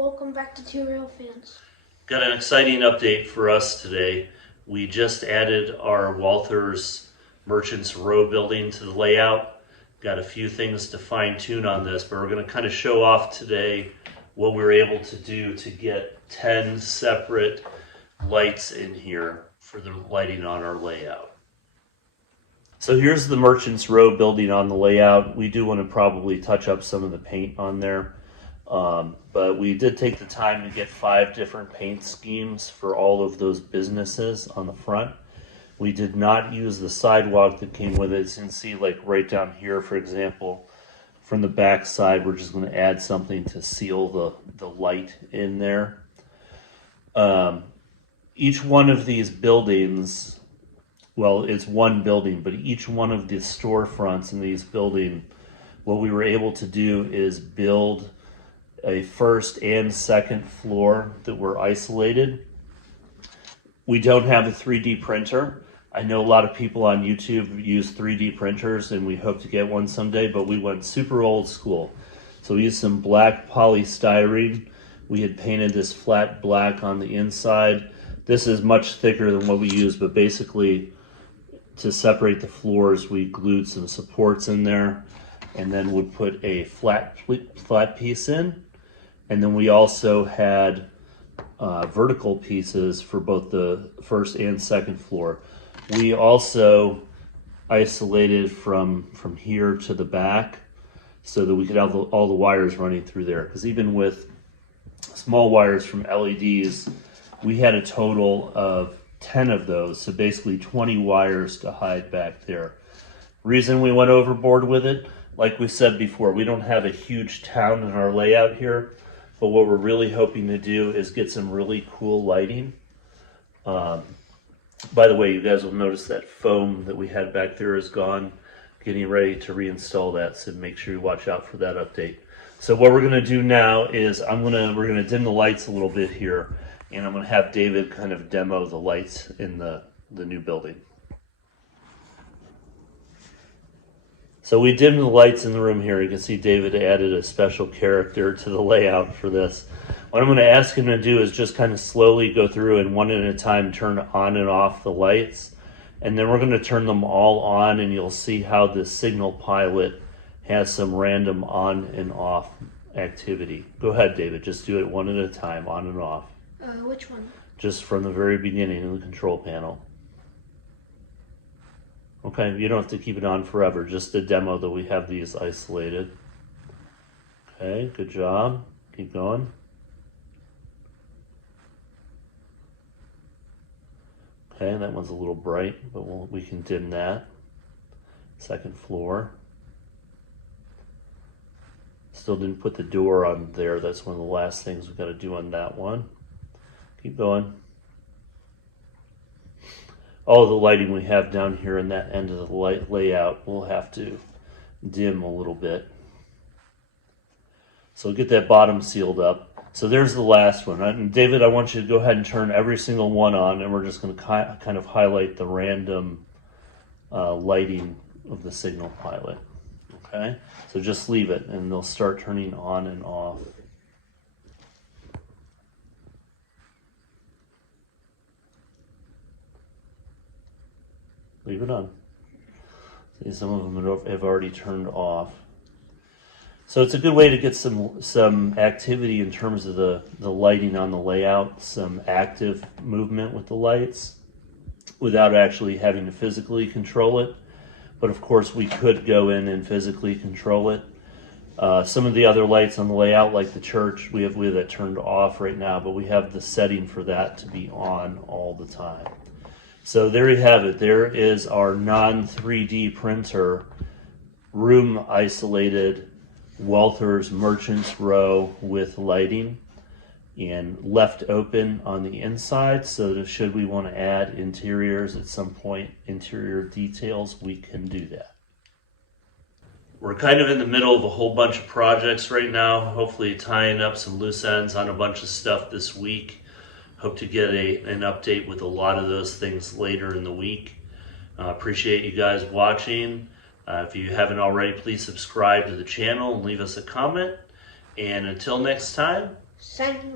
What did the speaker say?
Welcome back to Two Real Fans. Got an exciting update for us today. We just added our Walthers Merchants Row building to the layout. Got a few things to fine tune on this, but we're going to kind of show off today what we were able to do to get 10 separate lights in here for the lighting on our layout. So here's the Merchants Row building on the layout. We do want to probably touch up some of the paint on there. But we did take the time to get 5 different paint schemes for all of those businesses on the front. We did not use the sidewalk that came with it. So you can see, like right down here, for example, from the back side, we're just going to add something to seal the light in there. Each one of these buildings, well, it's one building, but each one of the storefronts in these buildings, what we were able to do is build a first and second floor that were isolated. We don't have a 3D printer. I know a lot of people on YouTube use 3D printers, and we hope to get one someday, but we went super old school. So we used some black polystyrene. We had painted this flat black on the inside. This is much thicker than what we use, but basically to separate the floors, we glued some supports in there and then would put a flat piece in. And then we also had vertical pieces for both the first and second floor. We also isolated from here to the back so that we could have all the wires running through there. Because even with small wires from LEDs, we had a total of 10 of those. So basically 20 wires to hide back there. Reason we went overboard with it, like we said before, we don't have a huge town in our layout here. But what we're really hoping to do is get some really cool lighting. By the way, you guys will notice that foam that we had back there is gone. Getting ready to reinstall that, so make sure you watch out for that update. So what we're gonna do now is we're gonna dim the lights a little bit here, and I'm gonna have David kind of demo the lights in the new building. So we dimmed the lights in the room here. You can see David added a special character to the layout for this. What I'm going to ask him to do is just kind of slowly go through and one at a time turn on and off the lights. And then we're going to turn them all on, and you'll see how the signal pilot has some random on and off activity. Go ahead, David. Just do it one at a time, on and off. Which one? Just from the very beginning of the control panel. Okay, you don't have to keep it on forever, just a demo that we have these isolated. Okay, good job. Keep going. Okay, that one's a little bright, but we can dim that. Second floor. Still didn't put the door on there. That's one of the last things we've got to do on that one. Keep going. All the lighting we have down here in that end of the layout, we'll have to dim a little bit. So get that bottom sealed up. So there's the last one. And David, I want you to go ahead and turn every single one on, and we're just going to kind of highlight the random lighting of the signal pilot. Okay? So just leave it, and they'll start turning on and off. Leave it on. See, some of them have already turned off. So it's a good way to get some activity in terms of the lighting on the layout, some active movement with the lights without actually having to physically control it. But of course we could go in and physically control it. Some of the other lights on the layout, like the church, we have that turned off right now, but we have the setting for that to be on all the time. So there you have it. There is our non-3D printer, room isolated Walthers Merchants Row with lighting, and left open on the inside so that should we want to add interiors at some point, interior details, we can do that. We're kind of in the middle of a whole bunch of projects right now, hopefully tying up some loose ends on a bunch of stuff this week. Hope to get an update with a lot of those things later in the week. Appreciate you guys watching. If you haven't already, please subscribe to the channel and leave us a comment. And until next time, Signing